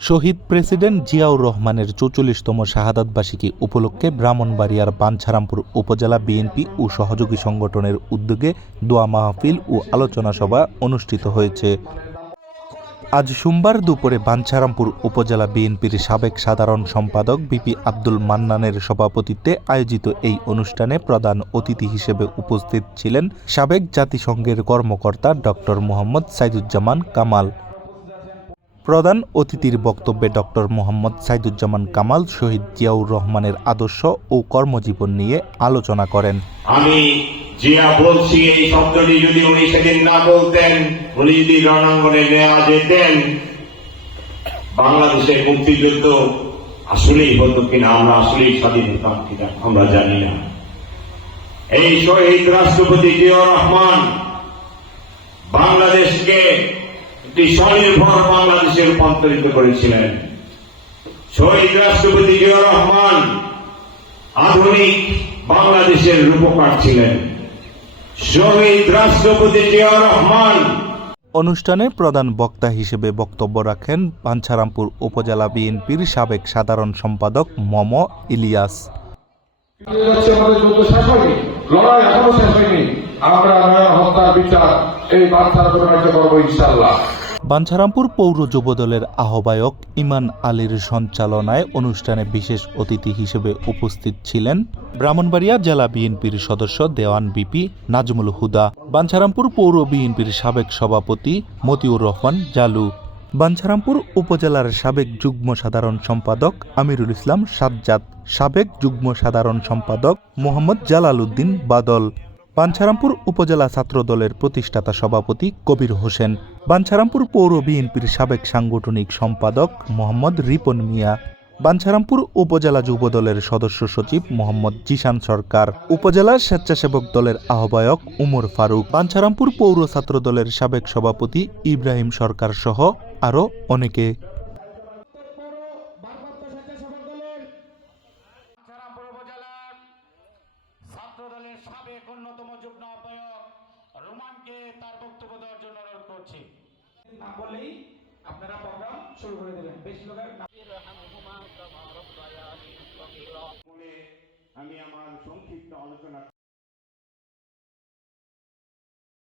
শহীদ president Ziaur রহমানের ৪৪তম শাহাদাতবার্ষিকী উপলক্ষে ব্রাহ্মণবাড়িয়ার বাঞ্ছারামপুর উপজেলা বিএনপি ও সহযোগী সংগঠনের উদ্যোগে দোয়া মাহফিল ও আলোচনা সভা অনুষ্ঠিত হয়েছে। আজ সোমবার দুপুরে বাঞ্ছারামপুর উপজেলা বিএনপির সাবেক সাধারণ সম্পাদক বিপি আব্দুল মান্নানের সভাপতিত্বে আয়োজিত এই অনুষ্ঠানে প্রধান অতিথি হিসেবে উপস্থিত ছিলেন সাবেক জাতিসংঘের কর্মকর্তা ডক্টর মোহাম্মদ সাইদুজ্জামান কামাল। প্রধান অতিথির বক্তব্যে ডক্টর মোহাম্মদ সাইদুজ্জামান কামাল শহীদ জিয়াউর রহমানের আদর্শ ও কর্মজীবন নিয়ে আলোচনা করেন। আমি জিয়া বলছি, এই শব্দটি যদি উনি সেদিন না বলতেন, উনি যদি রণাঙ্গনে নেওয়া যেতেন, বাংলাদেশের মুক্তিযুদ্ধ আসলেই হতো কিনা, আমরা আসলেই স্বাধীন হতাম কিনা আমরা জানি না। এই শহীদ রাষ্ট্রপতি জিয়াউর রহমান বাংলাদেশকে একটি স্বনির্ভর বাংলাদেশে রূপান্তরিত করেছিলেন। শহীদ রাষ্ট্রপতি জিয়াউর রহমান আধুনিক বাংলাদেশের রূপকার ছিলেন। শহীদ রাষ্ট্রপতি জিয়াউর রহমান। অনুষ্ঠানে প্রধান বক্তা হিসেবে বক্তব্য রাখেন বাঞ্ছারামপুর উপজেলা বিএনপির সাবেক সাধারণ সম্পাদক মম ইলিয়াস। লড়াই এখনো শেষ হয়নি, আমরা নয়া হত্যার বিচার এই বাঞ্ছারামপুরে করব ইনশাআল্লাহ। বাঞ্ছারামপুর পৌর যুবদলের আহ্বায়ক ইমান আলীর সঞ্চালনায় অনুষ্ঠানে বিশেষ অতিথি হিসেবে উপস্থিত ছিলেন ব্রাহ্মণবাড়িয়া জেলা বিএনপির সদস্য দেওয়ান বিপি নাজমুল হুদা, বাঞ্ছারামপুর পৌর বিএনপির সাবেক সভাপতি মতিউর রহমান জালু, বাঞ্ছারামপুর উপজেলার সাবেক যুগ্ম সাধারণ সম্পাদক আমিরুল ইসলাম সাজ্জাদ, সাবেক যুগ্ম সাধারণ সম্পাদক মোহাম্মদ জালাল উদ্দিন বাদল, বাঞ্ছারামপুর উপজেলা ছাত্রদলের প্রতিষ্ঠাতা সভাপতি কবির হোসেন, বাঞ্ছারামপুর পৌর বিএনপির সাবেক সাংগঠনিক সম্পাদক মোহাম্মদ রিপন মিয়া, বাঞ্ছারামপুর উপজেলা যুবদলের সদস্য সচিব মোহাম্মদ জিশান সরকার, উপজেলা স্বেচ্ছাসেবক দলের আহ্বায়ক উমর ফারুক, বাঞ্ছারামপুর পৌর ছাত্রদলের সাবেক সভাপতি ইব্রাহিম সরকার সহ আরও অনেকে। ছাত্রদলের সাবেক অন্যতম যুগ্ম আহ্বায়ক রোমানকে তার বক্তব্য দেওয়ার জন্য অনুরোধ করছি। না বললেই আপনারা প্রোগ্রাম শুরু করে দেবেন। বেশি লোকের আমি আমার সংক্ষিপ্ত আলোচনা